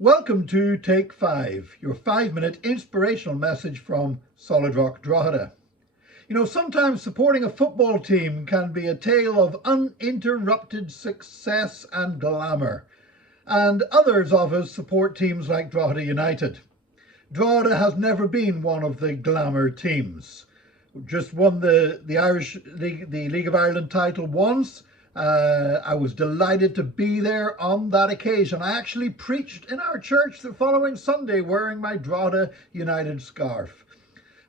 Welcome to Take 5, your 5-minute inspirational message from Solid Rock, Drogheda. You know, sometimes supporting a football team can be a tale of uninterrupted success and glamour, and others of us support teams like Drogheda United. Drogheda has never been one of the glamour teams. Just won the Irish League, the League of Ireland title once. I was delighted to be there on that occasion. I actually preached in our church the following Sunday wearing my Drogheda United scarf.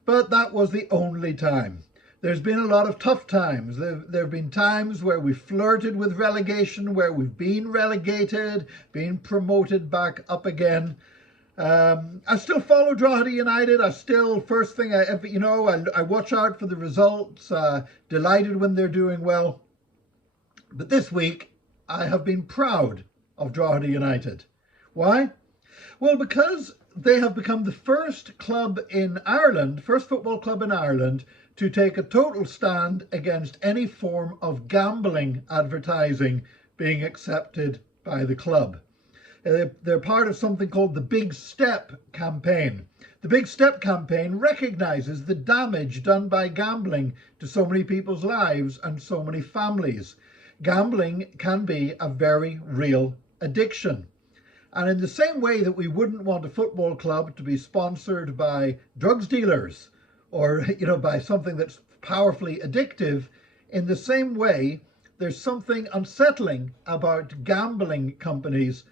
But that was the only time. There's been a lot of tough times. There have been times where we flirted with relegation, where we've been relegated, been promoted back up again. I still follow Drogheda United. I still, first thing I watch out for the results, delighted when they're doing well. But this week, I have been proud of Drogheda United. Why? Well, because they have become the first club in Ireland, first football club in Ireland, to take a total stand against any form of gambling advertising being accepted by the club. They're part of something called the Big Step campaign. The Big Step campaign recognises the damage done by gambling to so many people's lives and so many families. Gambling can be a very real addiction. And in the same way that we wouldn't want a football club to be sponsored by drugs dealers or, by something that's powerfully addictive, in the same way, there's something unsettling about gambling companies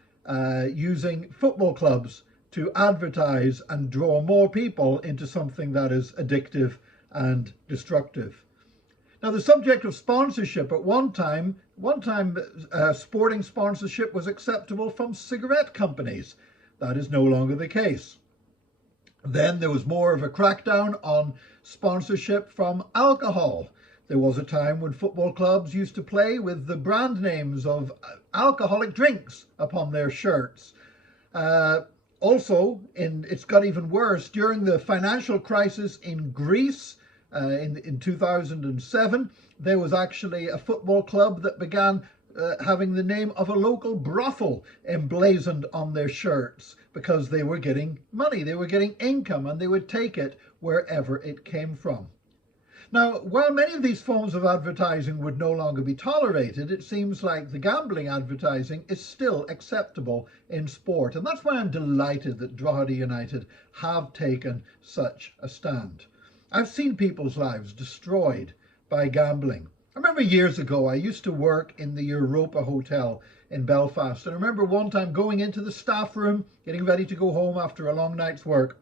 using football clubs to advertise and draw more people into something that is addictive and destructive. Now, the subject of sponsorship at one time, sporting sponsorship was acceptable from cigarette companies. That is no longer the case. Then there was more of a crackdown on sponsorship from alcohol. There was a time when football clubs used to play with the brand names of alcoholic drinks upon their shirts. Also, it's got even worse. During the financial crisis in Greece, in 2007, there was actually a football club that began having the name of a local brothel emblazoned on their shirts because they were getting money, they were getting income, and they would take it wherever it came from. Now, while many of these forms of advertising would no longer be tolerated, it seems like the gambling advertising is still acceptable in sport. And that's why I'm delighted that Drogheda United have taken such a stand. I've seen people's lives destroyed by gambling. I remember years ago, I used to work in the Europa Hotel in Belfast. And I remember one time going into the staff room, getting ready to go home after a long night's work.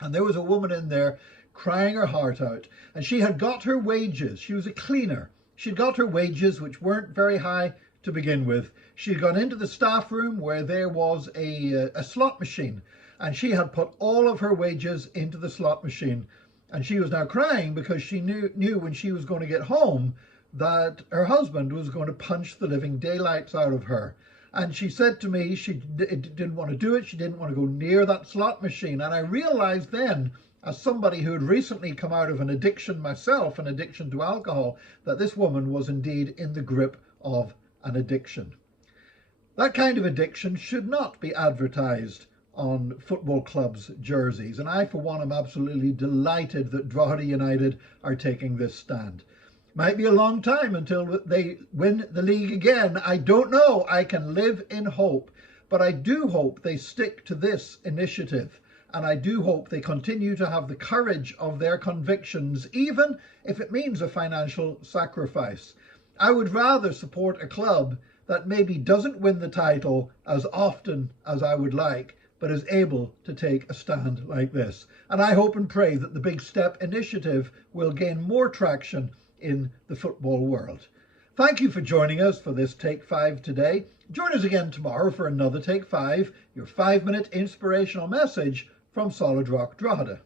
And there was a woman in there crying her heart out. And she had got her wages. She was a cleaner. She'd got her wages, which weren't very high to begin with. She'd gone into the staff room where there was a slot machine. And she had put all of her wages into the slot machine. And she was now crying because she knew when she was going to get home that her husband was going to punch the living daylights out of her. And she said to me she didn't want to do it. She didn't want to go near that slot machine. And I realized then, as somebody who had recently come out of an addiction myself, an addiction to alcohol, that this woman was indeed in the grip of an addiction. That kind of addiction should not be advertised on football clubs' jerseys. And I, for one, am absolutely delighted that Drogheda United are taking this stand. Might be a long time until they win the league again. I don't know. I can live in hope. But I do hope they stick to this initiative. And I do hope they continue to have the courage of their convictions, even if it means a financial sacrifice. I would rather support a club that maybe doesn't win the title as often as I would like, but is able to take a stand like this. And I hope and pray that the Big Step initiative will gain more traction in the football world. Thank you for joining us for this Take 5 today. Join us again tomorrow for another Take 5, your 5-minute inspirational message from Solid Rock, Drogheda.